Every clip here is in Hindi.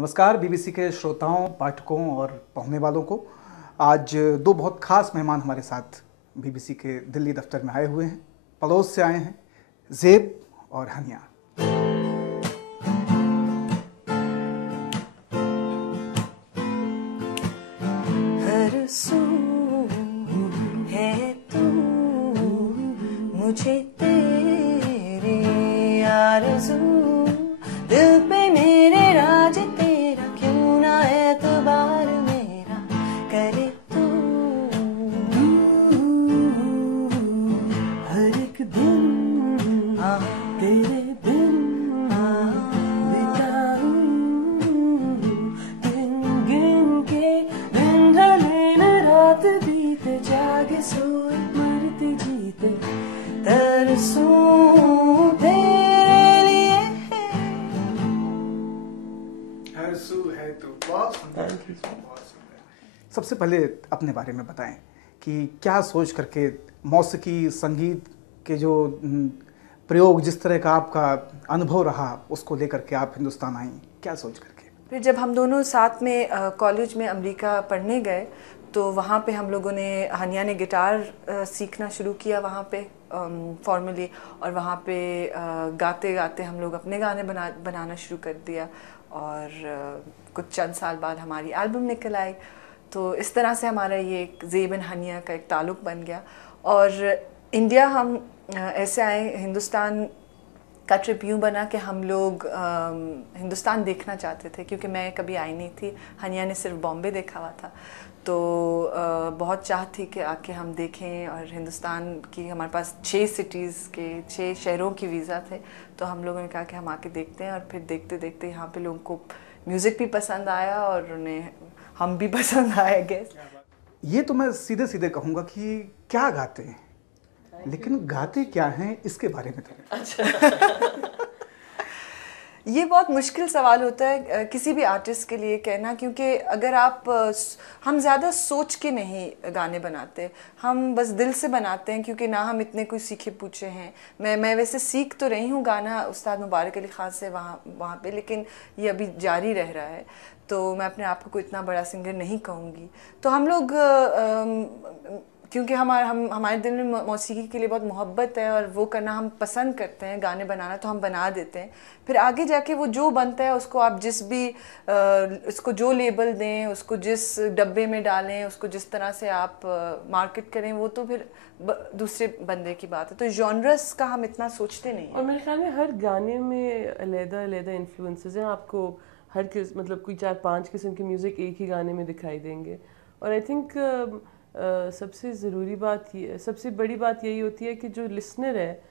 नमस्कार बीबीसी के श्रोताओं, पाठकों और पढ़ने वालों को। आज दो बहुत खास मेहमान हमारे साथ बीबीसी के दिल्ली दफ्तर में आए हुए हैं। पड़ोस से आए हैं, ज़ेब और हनिया। हर सू है तू मुझे तेरी आरज़ू, दिल पे मेरे राज तेरा, क्यों ना एतबार मेरा करे तू। हर एक दिन तेरे बिन बिताऊं, दिन गिन के दिन ढले न रात बीते, जागे सोए मरते जीते, तरसूं तेरे लिए। हर सू है तो बहुत सुंदर, बहुत सुंदर। सबसे पहले अपने बारे में बताएं कि क्या सोच करके मौसीकी संगीत के जो प्रयोग, जिस तरह का आपका अनुभव रहा, उसको लेकर के आप हिंदुस्तान आई, क्या सोच करके? फिर जब हम दोनों साथ में कॉलेज में अमेरिका पढ़ने गए तो वहाँ पे हम लोगों ने, हनिया ने गिटार सीखना शुरू किया वहाँ पे फॉर्मली, और वहाँ पे गाते गाते हम लोग अपने गाने बनाना शुरू कर दिया। और कुछ चंद साल बाद हमारी एल्बम निकल आई। तो इस तरह से हमारा ये एक ज़ेब एंड हनिया का एक ताल्लुक़ बन गया। और इंडिया हम ऐसे आए, हिंदुस्तान का ट्रिप यूँ बना कि हम लोग हिंदुस्तान देखना चाहते थे, क्योंकि मैं कभी आई नहीं थी, हनिया ने सिर्फ बॉम्बे देखा हुआ था। तो बहुत चाह थी कि आके हम देखें। और हिंदुस्तान की हमारे पास 6 सिटीज़ के 6 शहरों की वीज़ा थे। तो हम लोगों ने कहा कि हम आके देखते हैं। और फिर देखते देखते यहाँ पे लोगों को म्यूज़िक भी पसंद आया और उन्हें हम भी पसंद आए गेस। ये तो मैं सीधे सीधे कहूँगा कि क्या गाते हैं, लेकिन गाते क्या हैं इसके बारे में तो। अच्छा ये बहुत मुश्किल सवाल होता है किसी भी आर्टिस्ट के लिए कहना, क्योंकि अगर आप हम ज़्यादा सोच के नहीं गाने बनाते, हम बस दिल से बनाते हैं, क्योंकि ना हम इतने कोई सीखे पूछे हैं। मैं वैसे सीख तो रही हूँ गाना उस्ताद मुबारक अली ख़ान से वहाँ पे, लेकिन ये अभी जारी रह रहा है। तो मैं अपने आप को कोई इतना बड़ा सिंगर नहीं कहूँगी। तो हम लोग क्योंकि हमारे दिल में मौसीकी के लिए बहुत मोहब्बत है और वो करना हम पसंद करते हैं, गाने बनाना, तो हम बना देते हैं। फिर आगे जाके वो जो बनता है उसको आप जिस भी उसको जो लेबल दें, उसको जिस डब्बे में डालें, उसको जिस तरह से आप मार्केट करें, वो तो फिर दूसरे बंदे की बात है। तो जॉनरस का हम इतना सोचते नहीं हैं। और मेरे ख्याल में हर गाने में अलग-अलग इन्फ्लुएंसेस हैं। आपको हर मतलब कोई 4-5 किस्म की म्यूज़िक एक ही गाने में दिखाई देंगे। और आई थिंक सबसे ज़रूरी बात ये, सबसे बड़ी बात यही होती है कि जो लिसनर है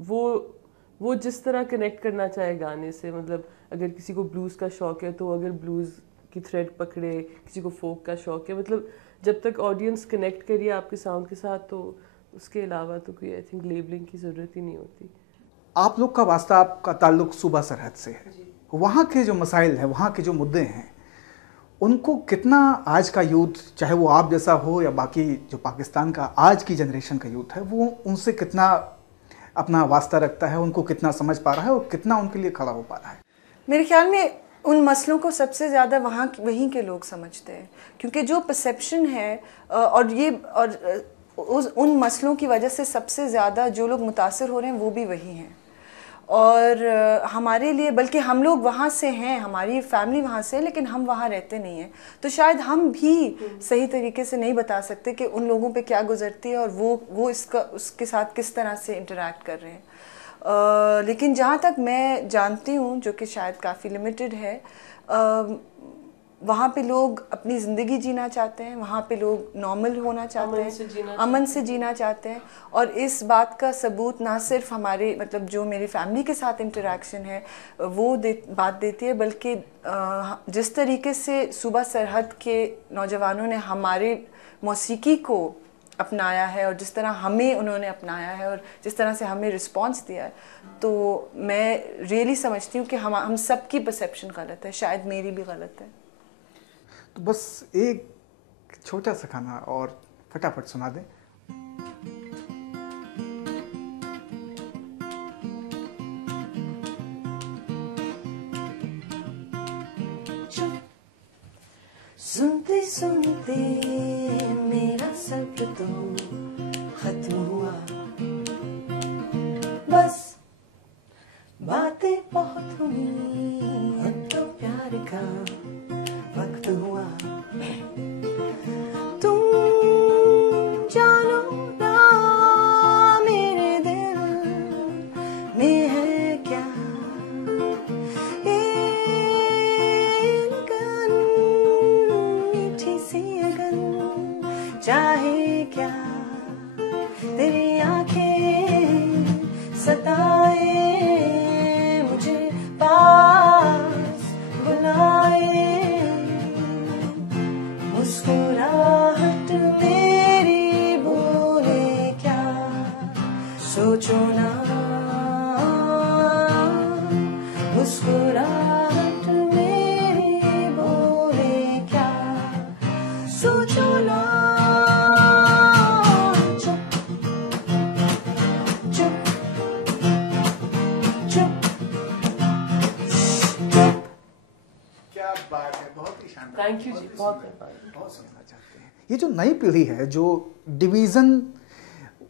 वो जिस तरह कनेक्ट करना चाहे गाने से। मतलब अगर किसी को ब्लूज़ का शौक़ है तो अगर ब्लूज़ की थ्रेड पकड़े, किसी को फोक का शौक़ है, मतलब जब तक ऑडियंस कनेक्ट करिए आपके साउंड के साथ, तो उसके अलावा तो कोई आई थिंक लेबलिंग की ज़रूरत ही नहीं होती। आप लोग का वास्ता, आपका ताल्लुक सूबा सरहद से है। वहाँ के जो मसाइल हैं, वहाँ के जो मुद्दे हैं, उनको कितना आज का यूथ, चाहे वो आप जैसा हो या बाकी जो पाकिस्तान का आज की जनरेशन का यूथ है, वो उनसे कितना अपना वास्ता रखता है, उनको कितना समझ पा रहा है और कितना उनके लिए खड़ा हो पा रहा है? मेरे ख्याल में उन मसलों को सबसे ज़्यादा वहीं के लोग समझते हैं, क्योंकि जो परसेप्शन है उन मसलों की वजह से सबसे ज़्यादा जो लोग मुतासर हो रहे हैं वो भी वही हैं। और हमारे लिए, बल्कि हम लोग वहाँ से हैं, हमारी फैमिली वहाँ से है, लेकिन हम वहाँ रहते नहीं हैं। तो शायद हम भी सही तरीके से नहीं बता सकते कि उन लोगों पे क्या गुजरती है और वो उसके साथ किस तरह से इंटरेक्ट कर रहे हैं। लेकिन जहाँ तक मैं जानती हूँ, जो कि शायद काफ़ी लिमिटेड है, वहाँ पे लोग अपनी ज़िंदगी जीना चाहते हैं, वहाँ पे लोग नॉर्मल होना चाहते हैं, अमन से जीना चाहते हैं। और इस बात का सबूत ना सिर्फ हमारे, मतलब जो मेरी फैमिली के साथ इंटरेक्शन है वो बात देती है, बल्कि जिस तरीके से सूबा सरहद के नौजवानों ने हमारे मौसीकी को अपनाया है और जिस तरह हमें उन्होंने अपनाया है और जिस तरह से हमें रिस्पांस दिया है, तो मैं रियली समझती हूँ कि हम सब की परसेप्शन गलत है, शायद मेरी भी गलत है। तो बस एक छोटा सा खाना और फटाफट सुना दें। सुनते सुनते मेरा सब्र तो खत्म हुआ, बस बातें बहुत हुई, अब तो प्यार का वक्त हुआ। तुम जानो ना मेरे दिल में है क्या ये लगन, मीठी सी लगन, चाहे क्या तेरी आंखें सताए मुझे, पास बुलाए, मुस्कुराहट मेरी बोले क्या, सोचो ना मुस्कुराहट मेरी बोले क्या, सोचो ना। चुप चुप चुप चुप। क्या बात है, बहुत ही शानदार। थैंक यू जी, बहुत बहुत समझना चाहते हैं। ये जो नई पीढ़ी है जो डिवीज़न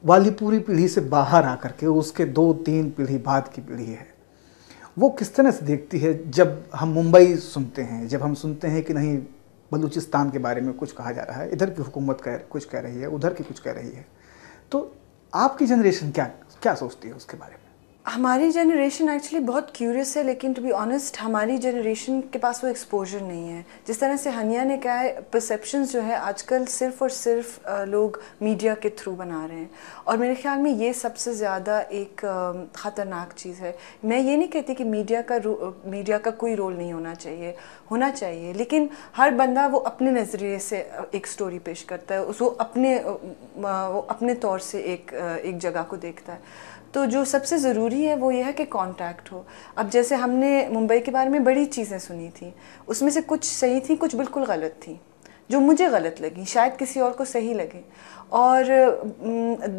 वाली पूरी पीढ़ी से बाहर आकर के उसके 2-3 पीढ़ी बाद की पीढ़ी है, वो किस तरह से देखती है जब हम मुंबई सुनते हैं, जब हम सुनते हैं कि नहीं बलूचिस्तान के बारे में कुछ कहा जा रहा है, इधर की हुकूमत कुछ कह रही है, उधर की कुछ कह रही है, तो आपकी जनरेशन क्या क्या सोचती है उसके बारे में? हमारी जनरेशन एक्चुअली बहुत क्यूरियस है, लेकिन टू बी ऑनेस्ट हमारी जनरेशन के पास वो एक्सपोजर नहीं है। जिस तरह से हनिया ने कहा है, परसेप्शंस जो है आजकल सिर्फ और सिर्फ लोग मीडिया के थ्रू बना रहे हैं, और मेरे ख्याल में ये सबसे ज़्यादा एक ख़तरनाक चीज़ है। मैं ये नहीं कहती कि मीडिया का कोई रोल नहीं होना चाहिए, लेकिन हर बंदा वो अपने नज़रिए से एक स्टोरी पेश करता है, वो अपने तौर से एक जगह को देखता है। तो जो सबसे ज़रूरी है वो ये है कि कांटेक्ट हो। अब जैसे हमने मुंबई के बारे में बड़ी चीज़ें सुनी थी, उसमें से कुछ सही थी, कुछ बिल्कुल गलत थी, जो मुझे गलत लगी, शायद किसी और को सही लगे। और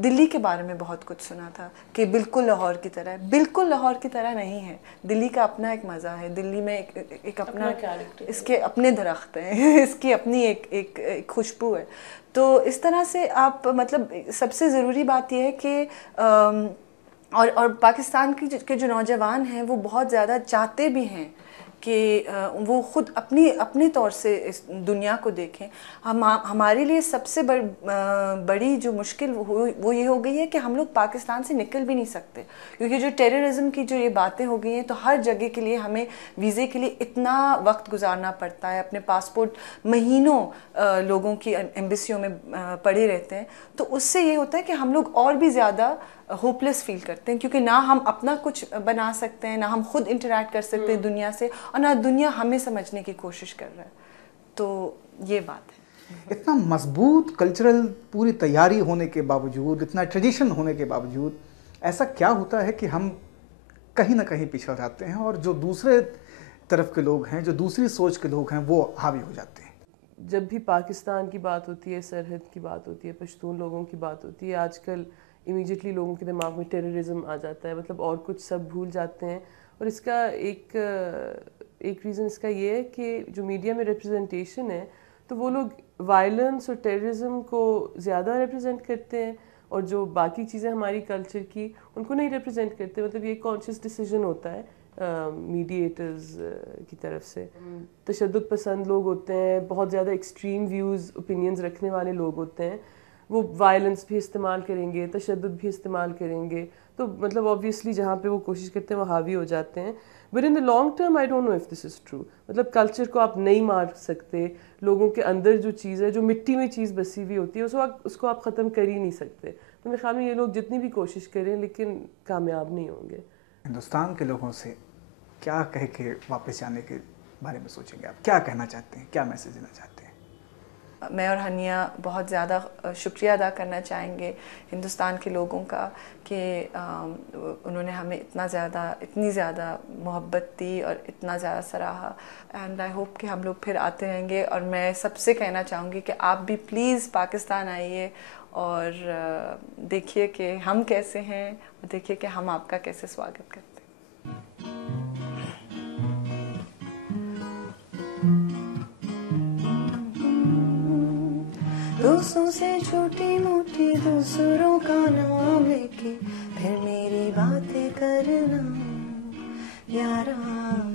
दिल्ली के बारे में बहुत कुछ सुना था कि बिल्कुल लाहौर की तरह है। बिल्कुल लाहौर की तरह नहीं है। दिल्ली का अपना एक मज़ा है, दिल्ली में एक अपना कैरेक्टर, इसके अपने दरख्त हैं इसकी अपनी एक खुशबू है। तो इस तरह से आप मतलब सबसे ज़रूरी बात यह है कि और पाकिस्तान के जो नौजवान हैं वो बहुत ज़्यादा चाहते भी हैं कि वो ख़ुद अपने तौर से इस दुनिया को देखें। हमारे लिए सबसे बड़ी जो मुश्किल वो ये हो गई है कि हम लोग पाकिस्तान से निकल भी नहीं सकते, क्योंकि जो टेररिज्म की जो ये बातें हो गई हैं, तो हर जगह के लिए हमें वीज़े के लिए इतना वक्त गुजारना पड़ता है, अपने पासपोर्ट महीनों लोगों की एम्बेसियों में पड़े रहते हैं। तो उससे ये होता है कि हम लोग और भी ज़्यादा होपलेस फील करते हैं, क्योंकि ना हम अपना कुछ बना सकते हैं, ना हम खुद इंटरैक्ट कर सकते हैं दुनिया से, और ना दुनिया हमें समझने की कोशिश कर रहा है। तो ये बात है। इतना मजबूत कल्चरल पूरी तैयारी होने के बावजूद, इतना ट्रेडिशन होने के बावजूद, ऐसा क्या होता है कि हम कहीं ना कहीं पिछड़ जाते हैं और जो दूसरे तरफ के लोग हैं, जो दूसरी सोच के लोग हैं, वो हावी हो जाते हैं? जब भी पाकिस्तान की बात होती है, सरहद की बात होती है, पश्तून लोगों की बात होती है, आजकल इमीडिएटली लोगों के दिमाग में टेररिज्म आ जाता है, मतलब और कुछ सब भूल जाते हैं। और इसका एक रीज़न इसका ये है कि जो मीडिया में रिप्रेजेंटेशन है, तो वो लोग वायलेंस और टेररिज्म को ज़्यादा रिप्रेजेंट करते हैं, और जो बाकी चीज़ें हमारी कल्चर की उनको नहीं रिप्रेजेंट करते। मतलब ये कॉन्शियस डिसीजन होता है मीडिएटर्स की तरफ से। तशद्दुद पसंद लोग होते हैं, बहुत ज़्यादा एक्सट्रीम व्यूज़ ओपिनियंस रखने वाले लोग होते हैं, वो वायलेंस भी इस्तेमाल करेंगे, तशद्दुद भी इस्तेमाल करेंगे। तो मतलब ऑब्वियसली जहाँ पे वो कोशिश करते हैं वो हावी हो जाते हैं। But in the long term I don't know if this is true. मतलब कल्चर को आप नहीं मार सकते, लोगों के अंदर जो चीज़ है, जो मिट्टी में चीज़ बसी हुई होती है, उसको आप ख़त्म कर ही नहीं सकते। तो मेरे ख्याल में ये लोग जितनी भी कोशिश करें लेकिन कामयाब नहीं होंगे। हिंदुस्तान के लोगों से क्या कह के वापस जाने के बारे में सोचेंगे आप? क्या कहना चाहते हैं, क्या मैसेज देना चाहते हैं? मैं और हनिया बहुत ज़्यादा शुक्रिया अदा करना चाहेंगे हिंदुस्तान के लोगों का कि उन्होंने हमें इतनी ज़्यादा मोहब्बत दी और इतना ज़्यादा सराहा। एंड आई होप कि हम लोग फिर आते रहेंगे। और मैं सबसे कहना चाहूँगी कि आप भी प्लीज़ पाकिस्तान आइए और देखिए कि हम कैसे हैं, और देखिए कि हम आपका कैसे स्वागत करते हैं। दोस्तों से छोटी मोटी दूसरों का नाम लेके फिर मेरी बातें करना यारा।